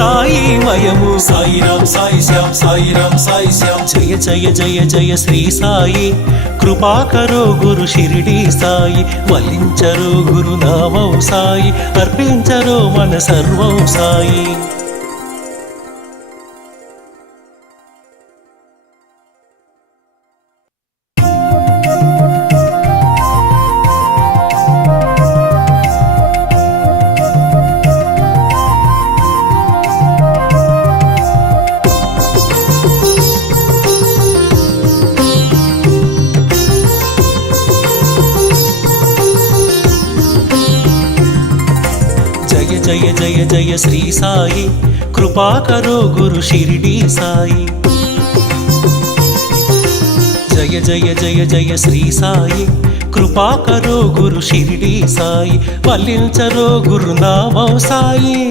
సాయి మయము సాయిరాం సాయి శ్యాం సాయిరాం సాయి శ్యాం జయ జయ జయ జయ శ్రీ సాయి. కృపాకరో గురు షిరిడి సాయి. వల్లించరో గురు నామం సాయి. అర్పించరో మన సర్వం సాయి. జయ జయ జయ శ్రీ సాయి. కృపాకరో గురు షిరిడి సాయి. జయ జయ జయ జయ శ్రీ సాయి. కృపాకరో గురు షిరిడి సాయి. వల్లించరో గురు నామం సాయి.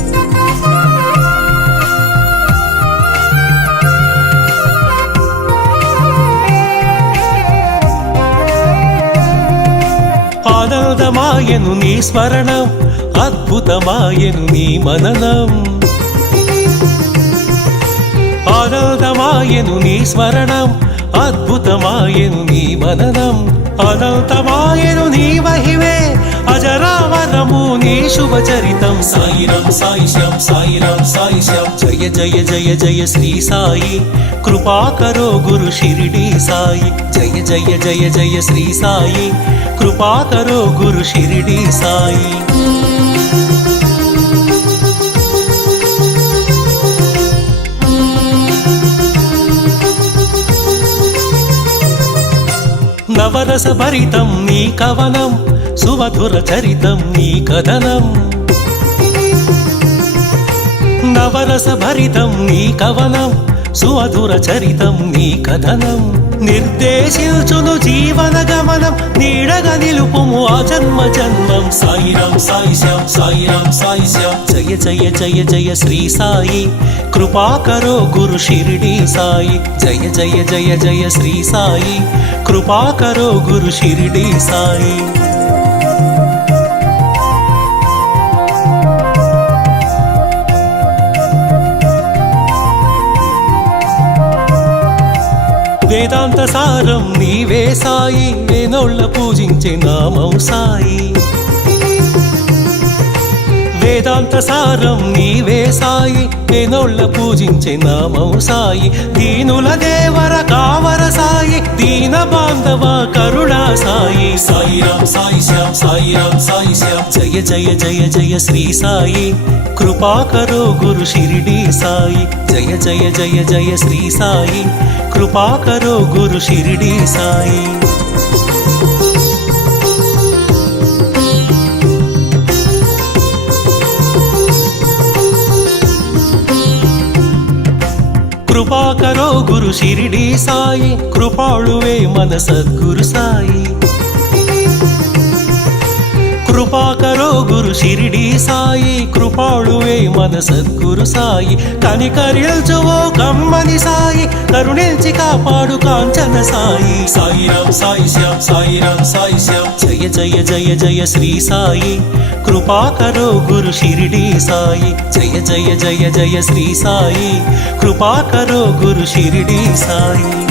ఆనందమాయను నీ స్మరణం అద్భుతమాయను నీ మననం. ఆనందమాయను నీ స్మరణం అద్భుతమాయను నీ మననం. అనంతమాయను నీ మహిమే అజరావరము నీ శుభచరితం. సాయిరం సాయి శ్యామ్ సాయిరాం సాయి శ్యామ్ జయ జయ జయ జయ శ్రీ సాయి. కృపాకరో గురు షిరిడి సాయి. జయ జయ జయ జయ శ్రీ సాయి. కృపాకరో గురు షిరిడి సాయి. నవరస భరితం నీ కవనం సుమధుర చరితం నీ కథనం. నవరస భరితం నీ కవనం సుమధుర చరితం నీ కథనం. నిర్దేశించును జీవన గమనం నీడగ నిలుపుము ఆ జన్మ జన్మం. సాయిరాం సాయి శ్యాం సాయిరాం సాయి శ్యాం జయ జయ జయ జయ శ్రీ సాయి. కృపాకరో గురు షిరిడి సాయి. జయ జయ జయ జయ శ్రీ సాయి. కృపాకరో గురు షిరిడి సాయి. నీవే సాయి వేనోళ్ళ పూజించే నామం సాయి. వేదాంత సారం నీవే సాయి వేనోళ్ళ పూజించే నామం సాయి. దీనుల దేవర కావర సాయి దీన బాంధవ కరుణా సాయి సాయిరాం సాయి శ్యామ్ సాయిరాం సాయి శ్యామ్. జయ జయ జయ జయ శ్రీ సాయి. కృపాకరో గురు షిరిడి సాయి. జయ జయ జయ జయ శ్రీ సాయి. కృపాకరో గురు షిరిడి సాయి. కృపాకరో గురు షిరిడి సాయి కృపాళువే మన సద్గురు సాయి. కృపాకరో గురు షిరిడి సాయి కృపాళువే మన సద్గురు సాయి. కనికరిల్చువో కమ్మని సాయి కరుణించి కాపాడు కాంచన సాయి. సాయిరాం సాయి శ్యామ్ సాయిరాం సాయి శ్యామ్. జయ జయ జయ జయ శ్రీ సాయి. కృపాకరో గురు షిరిడి సాయి. జయ జయ జయ జయ శ్రీ సాయి. కృపాకరో గురు షిరిడి సాయి.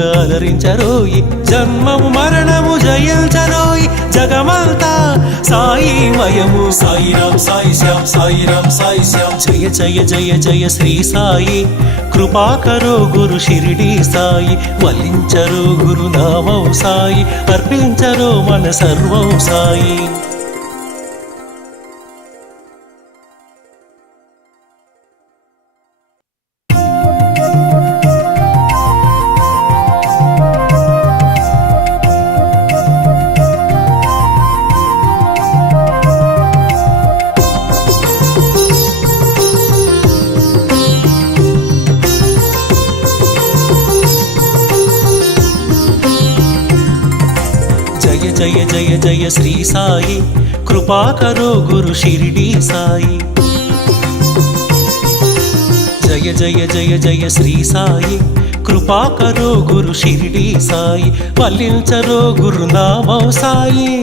అలరించరోయి జన్మము మరణము జయించరోయి. జగమంతా సాయి మయము సాయిరాం సాయి శ్యామ్ సాయిరాం సాయి శ్యామ్. జయ జయ జయ జయ శ్రీ సాయి. కృపాకరో గురు షిరిడి సాయి. వల్లించరో గురునామం సాయి. అర్పించరో మన సర్వం సాయి. జయ జయ జయ శ్రీ సాయి. కృపాకరో గురు షిరిడి సాయి. జయ జయ జయ జయ శ్రీ సాయి. కృపాకరో గురు షిరిడి సాయి. వల్లించరో గురునామం సాయి.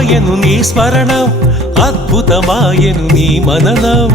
ఆనందమాయను నీ స్మరణం అద్భుతమాయను నీ మననం.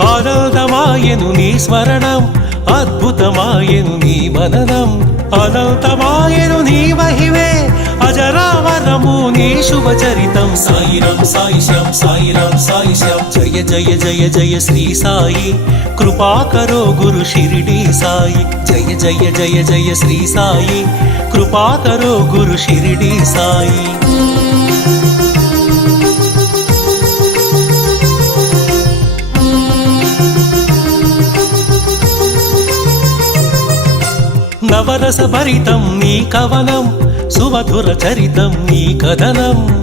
అనంతమాయను నీ స్మరణం అద్భుతమాయను నీ మననం. అనంతమాయను నీ మహిమే అజరావరము నీ శుభచరితం సాయిరం సాయి సాయిరం సాయిరాం జయ జయ జయ జయ శ్రీ సాయి. కృపాకరో గురు షిరిడి సాయి. జయ జయ జయ జయ శ్రీ సాయి. కృపాకరో గురు షిరిడి సాయి. నవరస భరితం నీ కవనం సుమధుర చరితం నీ కథనం.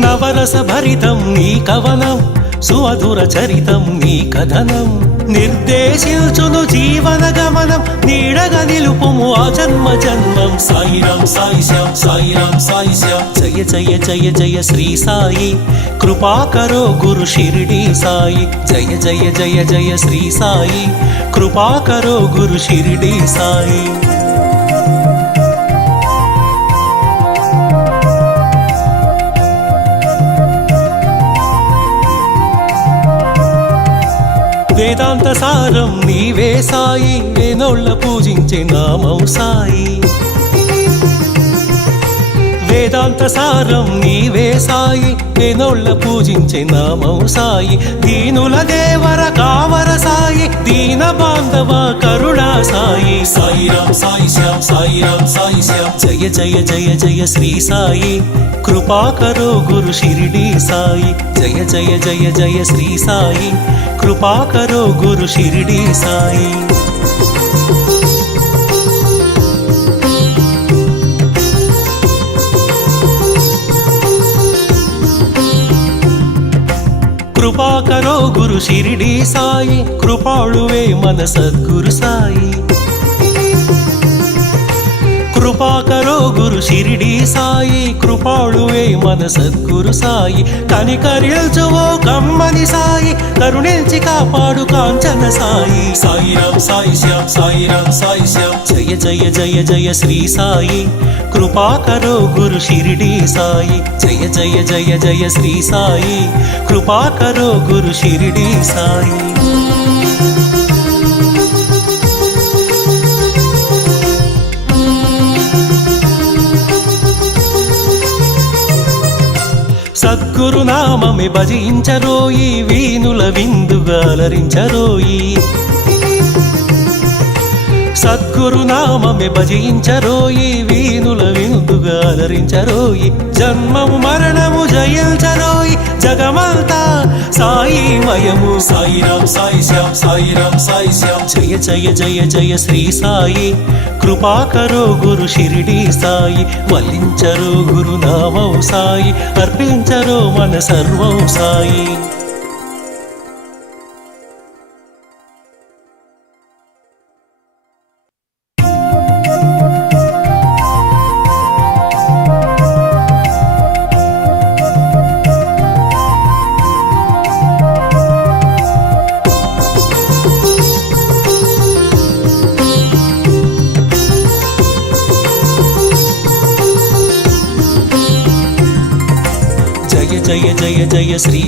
నవరస భరితం నీ కవనం సుమధుర చరితం నీ కథనం. నిర్దేశించును జీవన గమనం నీడగా నిలుపుము ఆ జన్మ జన్మం. సాయిరాం సాయి శ్యామ్ సాయిరాం సాయి శ్యామ్ జయ జయ జయ జయ శ్రీ సాయి. కృపాకరో గురు షిరిడి సాయి. జయ జయ జయ జయ శ్రీ సాయి. కృపాకరో గురు షిరిడి సాయి. వేదాంత సారం నీవే సాయి వేనోళ్ళ పూజించే నామం సాయి. వేదాంత సారం నీవే సాయి వేనోళ్ళ పూజించే నామం సాయి. దీనుల దేవర సాయి దీన బాంధవ కరుణా సాయి. సాయి రామ్ సాయి శ్యామ్ సాయి రామ్ సాయి శ్యామ్. జయ జయ జయ జయ శ్రీ సాయి. కృపాకరో గురు షిరిడి సాయి. జయ జయ జయ జయ శ్రీ సాయి. కృపాకరో గురు షిరిడి సాయి. కృపాకరో గురు షిరిడి సాయి కృపాళువే మన సద్గురు సాయి కృపాకరో గురు షిరిడి సాయి కృపాళువే మన సద్గురు సాయి. కనికరిల్చువో కమ్మని సాయి కరుణించి కాపాడు కాంచన సాయి. సాయి రామ్ సాయి శ్యామ్ సాయి రామ్ సాయి శ్యామ్. జయ జయ జయ జయ శ్రీ సాయి. కృపాకరో గురు షిరిడి సాయి. జయ జయ జయ జయ శ్రీ సాయి. కృపాకరో గురు షిరిడి సాయి. గురునామమే భజించరోయి వీణుల విందుగా అలరించరోయి సద్గురు భజించరోయి వీణుల విందుగా అలరించరోయి జన్మము మరణము జయించరోయి జగమంతా. సాయిమయము సాయిరాం సాయి శ్యామ్ సాయిరాం సాయి శ్యామ్. జయ జయ జయ జయ శ్రీ సాయి. కృపాకరో గురు షిరిడి సాయి వల్లించరో గురునామం సాయి అర్పించరో మన సర్వం సాయి. జయ శ్రీ